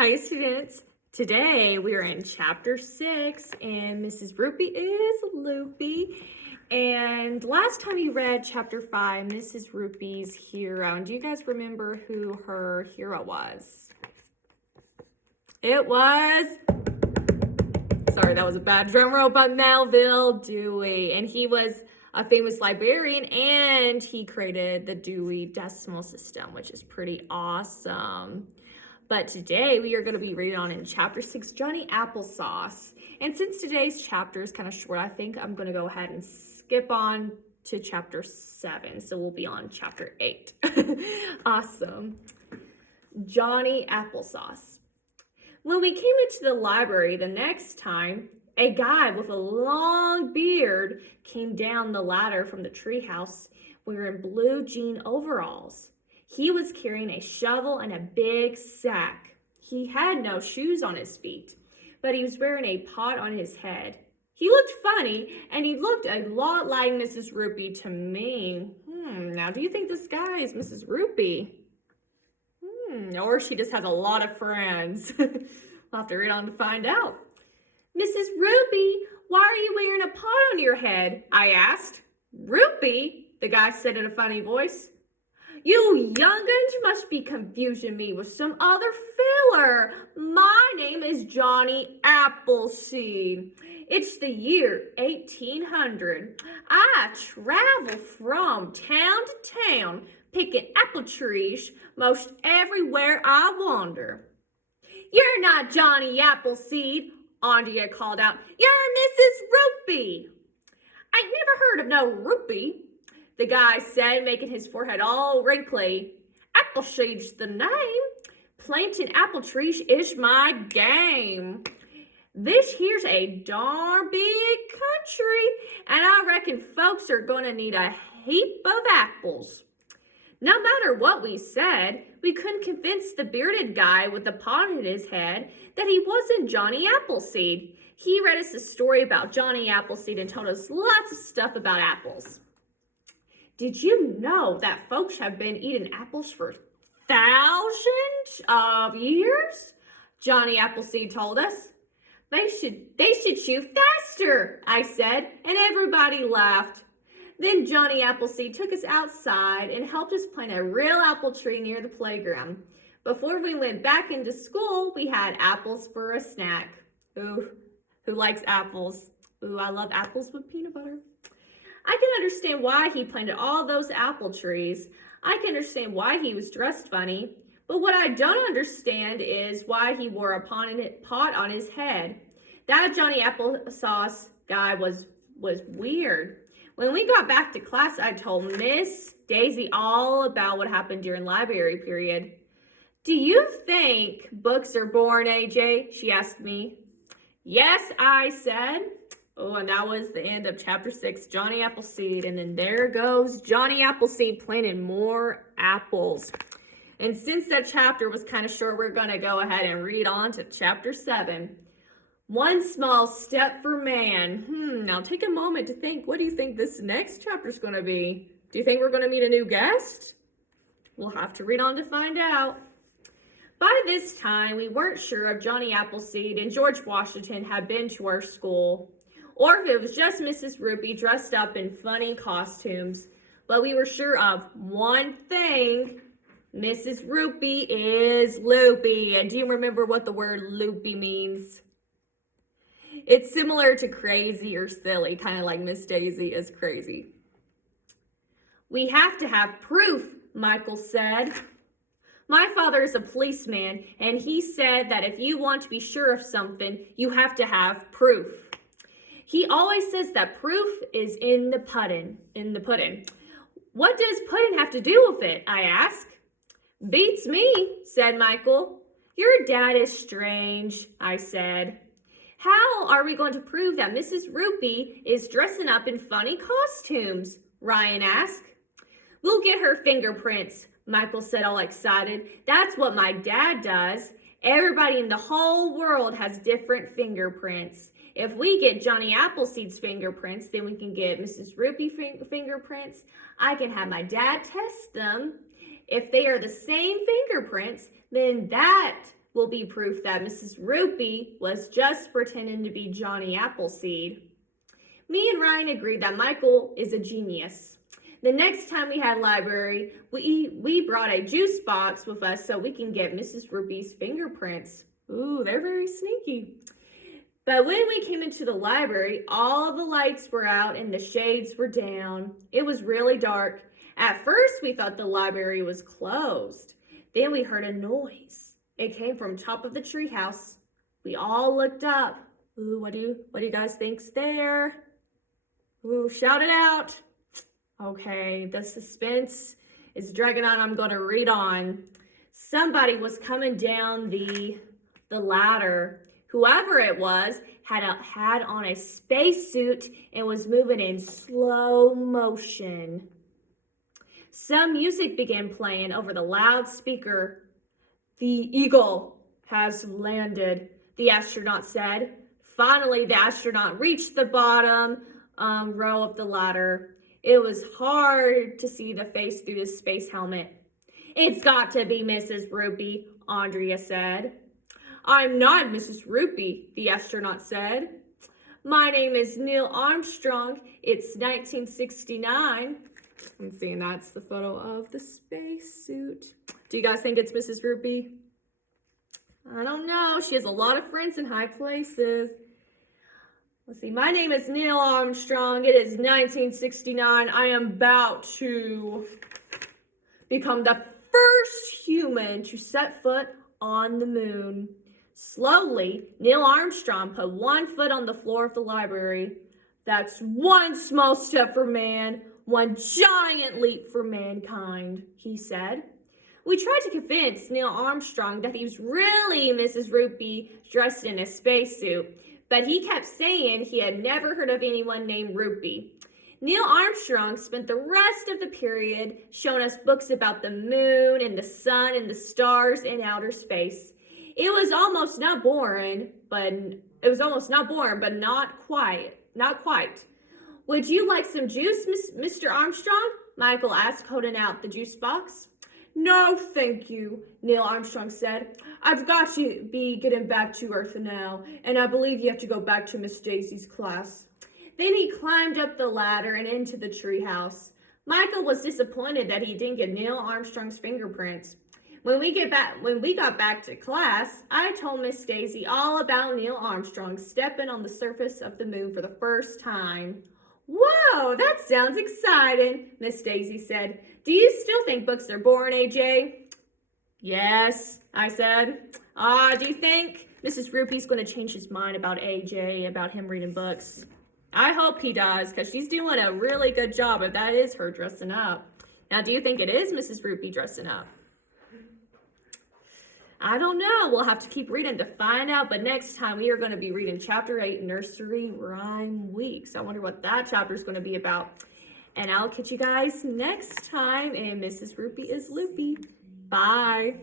Hi, students. Today we are in chapter 6, and Mrs. Roopy is Loopy. And last time you read chapter 5, Mrs. Roopy's hero. And do you guys remember who her hero was? It was, sorry, that was a bad drum roll, but Melville Dewey. And he was a famous librarian, and he created the Dewey Decimal System, which is pretty awesome. But today we are going to be reading on in chapter 6, Johnny Applesauce. And since today's chapter is kind of short, I think I'm going to go ahead and skip on to chapter 7. So we'll be on chapter 8. Awesome. Johnny Applesauce. When we came into the library the next time, a guy with a long beard came down the ladder from the treehouse wearing blue jean overalls. He was carrying a shovel and a big sack. He had no shoes on his feet, but he was wearing a pot on his head. He looked funny, and he looked a lot like Mrs. Roopy to me. Now do you think this guy is Mrs. Roopy? Or she just has a lot of friends. We'll have to read on to find out. Mrs. Roopy, why are you wearing a pot on your head? I asked. Roopy, the guy said in a funny voice. You young'uns must be confusing me with some other filler. My name is Johnny Appleseed. It's the year 1800. I travel from town to town, picking apple trees most everywhere I wander. You're not Johnny Appleseed, Andrea called out. You're Mrs. Roopy. I never heard of no Roopy, the guy said, making his forehead all wrinkly. Appleseed's the name. Planting apple trees is my game. This here's a darn big country, and I reckon folks are going to need a heap of apples. No matter what we said, we couldn't convince the bearded guy with the pot in his head that he wasn't Johnny Appleseed. He read us a story about Johnny Appleseed and told us lots of stuff about apples. Did you know that folks have been eating apples for thousands of years? Johnny Appleseed told us. They should chew faster, I said, and everybody laughed. Then Johnny Appleseed took us outside and helped us plant a real apple tree near the playground. Before we went back into school, we had apples for a snack. Ooh, who likes apples? Ooh, I love apples with peanut butter. I can understand why he planted all those apple trees. I can understand why he was dressed funny. But what I don't understand is why he wore a pot on his head. That Johnny Applesauce guy was weird. When we got back to class, I told Miss Daisy all about what happened during library period. Do you think books are born, AJ? She asked me. Yes, I said. Oh, and that was the end of chapter 6, Johnny Appleseed. And then there goes Johnny Appleseed planting more apples. And since that chapter was kind of short, we're going to go ahead and read on to chapter 7. One small step for man. Now take a moment to think, what do you think this next chapter is going to be? Do you think we're going to meet a new guest? We'll have to read on to find out. By this time, we weren't sure if Johnny Appleseed and George Washington had been to our school, or if it was just Mrs. Roopy dressed up in funny costumes. But we were sure of one thing. Mrs. Roopy is Loopy. And do you remember what the word loopy means? It's similar to crazy or silly, kind of like Miss Daisy is crazy. We have to have proof, Michael said. My father is a policeman, and he said that if you want to be sure of something, you have to have proof. He always says that proof is in the pudding. What does pudding have to do with it? I asked. Beats me, said Michael. Your dad is strange, I said. How are we going to prove that Mrs. Roopy is dressing up in funny costumes? Ryan asked. We'll get her fingerprints, Michael said all excited. That's what my dad does. Everybody in the whole world has different fingerprints. If we get Johnny Appleseed's fingerprints, then we can get Mrs. Roopy fingerprints. I can have my dad test them. If they are the same fingerprints, then that will be proof that Mrs. Roopy was just pretending to be Johnny Appleseed. Me and Ryan agreed that Michael is a genius. The next time we had library, we brought a juice box with us so we can get Mrs. Roopy's fingerprints. Ooh, they're very sneaky. But when we came into the library, all the lights were out and the shades were down. It was really dark. At first, we thought the library was closed. Then we heard a noise. It came from top of the treehouse. We all looked up. Ooh, what do you guys think's there? Ooh, shout it out. Okay, the suspense is dragging on. I'm going to read on. Somebody was coming down the ladder. Whoever it was had on a spacesuit and was moving in slow motion. Some music began playing over the loudspeaker. The Eagle has landed, the astronaut said. Finally, the astronaut reached the bottom row of the ladder. It was hard to see the face through the space helmet. It's got to be Mrs. Roopy, Andrea said. I'm not Mrs. Roopy, the astronaut said. My name is Neil Armstrong. It's 1969. I'm seeing that's the photo of the spacesuit. Do you guys think it's Mrs. Roopy? I don't know. She has a lot of friends in high places. Let's see. My name is Neil Armstrong. It is 1969. I am about to become the first human to set foot on the moon. Slowly, Neil Armstrong put one foot on the floor of the library. That's one small step for man, one giant leap for mankind, he said. We tried to convince Neil Armstrong that he was really Mrs. Roopy dressed in a spacesuit, but he kept saying he had never heard of anyone named Roopy. Neil Armstrong spent the rest of the period showing us books about the moon and the sun and the stars in outer space. It was almost not boring, but not quite. Would you like some juice, Mr. Armstrong? Michael asked, holding out the juice box. No, thank you, Neil Armstrong said. I've got to be getting back to Earth now, and I believe you have to go back to Miss Daisy's class. Then he climbed up the ladder and into the treehouse. Michael was disappointed that he didn't get Neil Armstrong's fingerprints. When we got back to class, I told Miss Daisy all about Neil Armstrong stepping on the surface of the moon for the first time. Whoa, that sounds exciting, Miss Daisy said. Do you still think books are boring, AJ? Yes, I said. Do you think Mrs. Roopy's going to change his mind about AJ, about him reading books? I hope he does, because she's doing a really good job if that is her dressing up. Now, do you think it is Mrs. Roopy dressing up? I don't know. We'll have to keep reading to find out. But next time we are going to be reading Chapter 8, Nursery Rhyme Week. So I wonder what that chapter is going to be about. And I'll catch you guys next time. And Mrs. Roopy is Loopy. Bye.